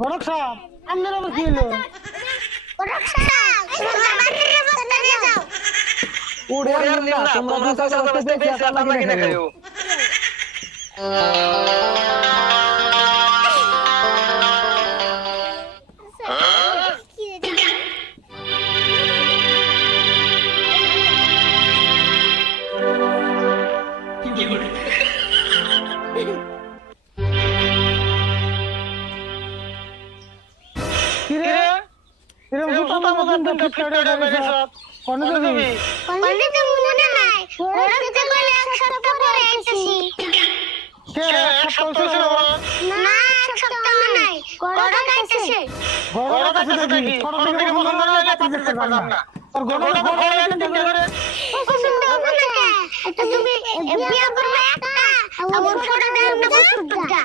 ঘটক সাহেব আপনার আবার কি হলো? ঘটক সাহেব তোমার বাড়ির অবস্থা নিয়ে যাও। উড়ে আর নিম না, তোমরা চাচা বাস্তে বেশি আল্লাহ কিনে খাইও। কিরে এরকম জুতা মতন তো ফিটকারে গেছ কোন যাবি? কোনে তো মনে নাই ঘটক কে বলে এক সপ্তাহ পরে আইতেছি। কে এক সপ্তাহ ছিল না এক সপ্তাহ নাই ঘটক আইতেছে। ঘটক কাছে দেখি ঘটক থেকে ফোন করে কথা দেখতে পারলাম না আর ঘটক ফোন করে টেনশন করে পছন্দ হবে না কে এটা তুমি বিয়া করবে একটা আমার ফটো দেন না সুদ্ধা